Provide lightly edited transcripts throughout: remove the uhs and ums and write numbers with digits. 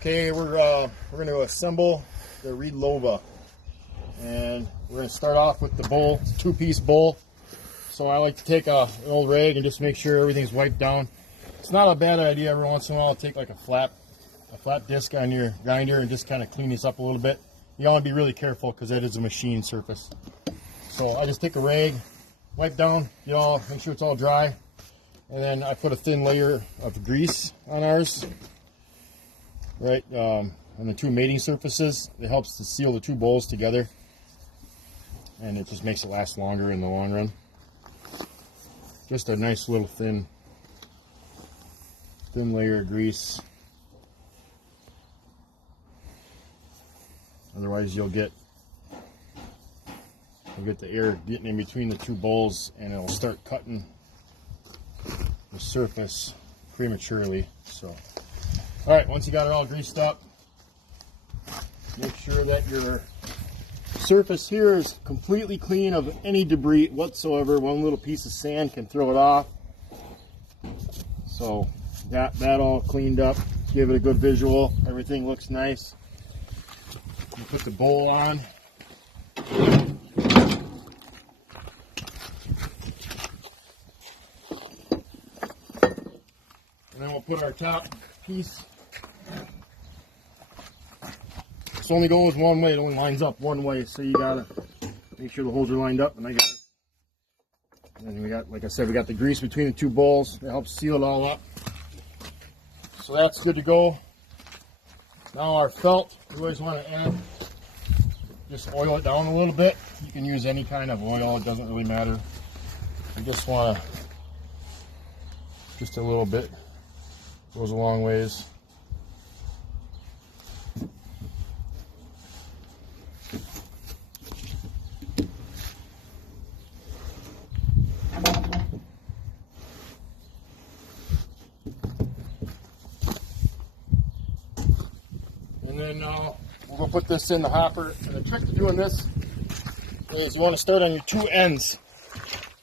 Okay, we're going to assemble the Reed Lova, and we're going to start off with the bowl. It's a two-piece bowl. So I like to take an old rag and just make sure everything's wiped down. It's not a bad idea every once in a while to take like a flat disc on your grinder and just kind of clean this up a little bit. You want to be really careful because that is a machine surface. So I just take a rag, wipe down, make sure it's all dry, and then I put a thin layer of grease on ours, right, on the two mating surfaces. It helps to seal the two bowls together, and it just makes it last longer in the long run. Just a nice little thin layer of grease. Otherwise you'll get the air getting in between the two bowls, and it'll start cutting the surface prematurely. So, all right, once you got it all greased up, make sure that your surface here is completely clean of any debris whatsoever. One little piece of sand can throw it off. So got that all cleaned up. Give it a good visual. Everything looks nice. You put the bowl on. And then we'll put our top piece. This only goes one way. It only lines up one way, so you gotta make sure the holes are lined up. And then we got, like I said, we got the grease between the two bowls. That helps seal it all up. So that's good to go. Now our felt, we always want to add, just oil it down a little bit. You can use any kind of oil, it doesn't really matter. You just want to, just a little bit, goes a long ways. And then we're going to put this in the hopper. And the trick to doing this is you want to start on your two ends.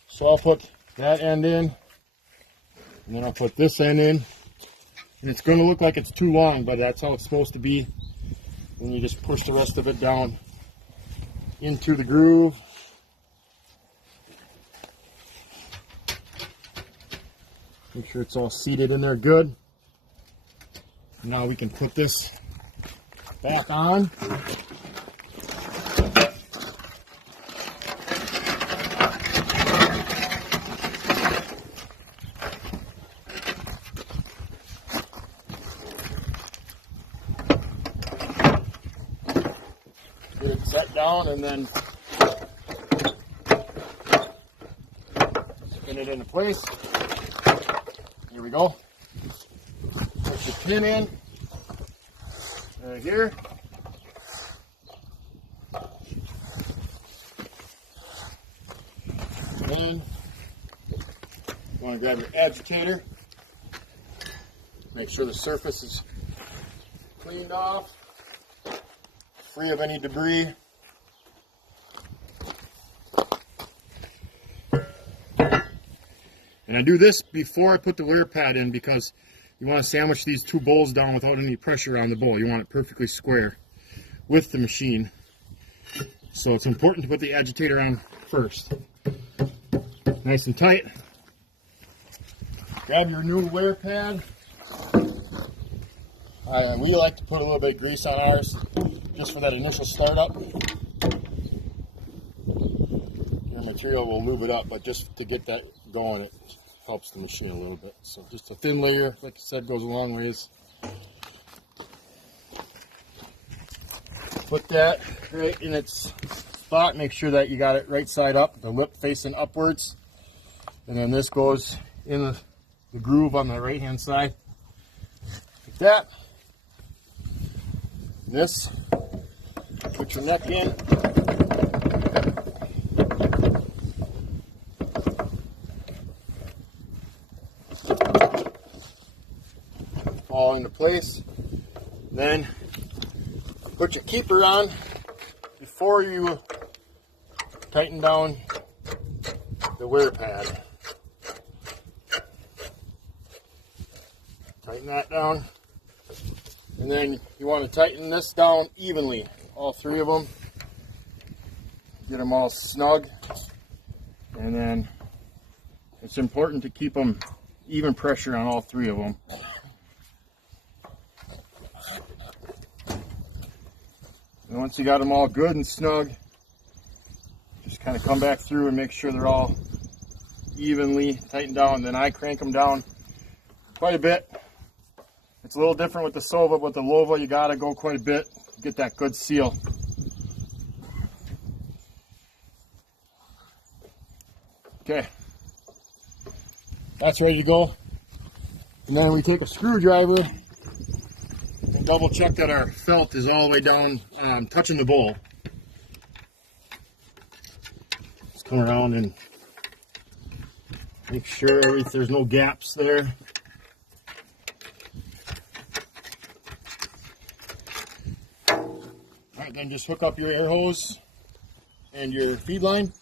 So I'll put that end in, and then I'll put this end in. And it's going to look like it's too long, but that's how it's supposed to be. And you just push the rest of it down into the groove. Make sure it's all seated in there good. Now we can put this back on. Get it set down and then spin it into place. Here we go. Put your pin in. Right here. And you want to grab your agitator. Make sure the surface is cleaned off, free of any debris. And I do this before I put the wear pad in because you want to sandwich these two bowls down without any pressure on the bowl. You want it perfectly square with the machine. So it's important to put the agitator on first. Nice and tight. Grab your new wear pad. We like to put a little bit of grease on ours just for that initial startup. The material will move it up, but just to get that going, it helps the machine a little bit. So just a thin layer, like I said, goes a long ways. Put that right in its spot. Make sure that you got it right side up, the lip facing upwards. And then this goes in the groove on the right hand side. Like that. This, put your neck in. All into place. Then put your keeper on before you tighten down the wear pad. Tighten that down. And then you want to tighten this down evenly, all three of them. Get them all snug. And then it's important to keep them even pressure on all three of them. And once you got them all good and snug, just kind of come back through and make sure they're all evenly tightened down. Then I crank them down quite a bit. It's a little different with the Sova, but with the Lova you gotta go quite a bit to get that good seal. Okay, that's ready to go. And then we take a screwdriver and double check that our felt is all the way down, touching the bowl. Just come around and make sure there's no gaps there. Alright, then just hook up your air hose and your feed line.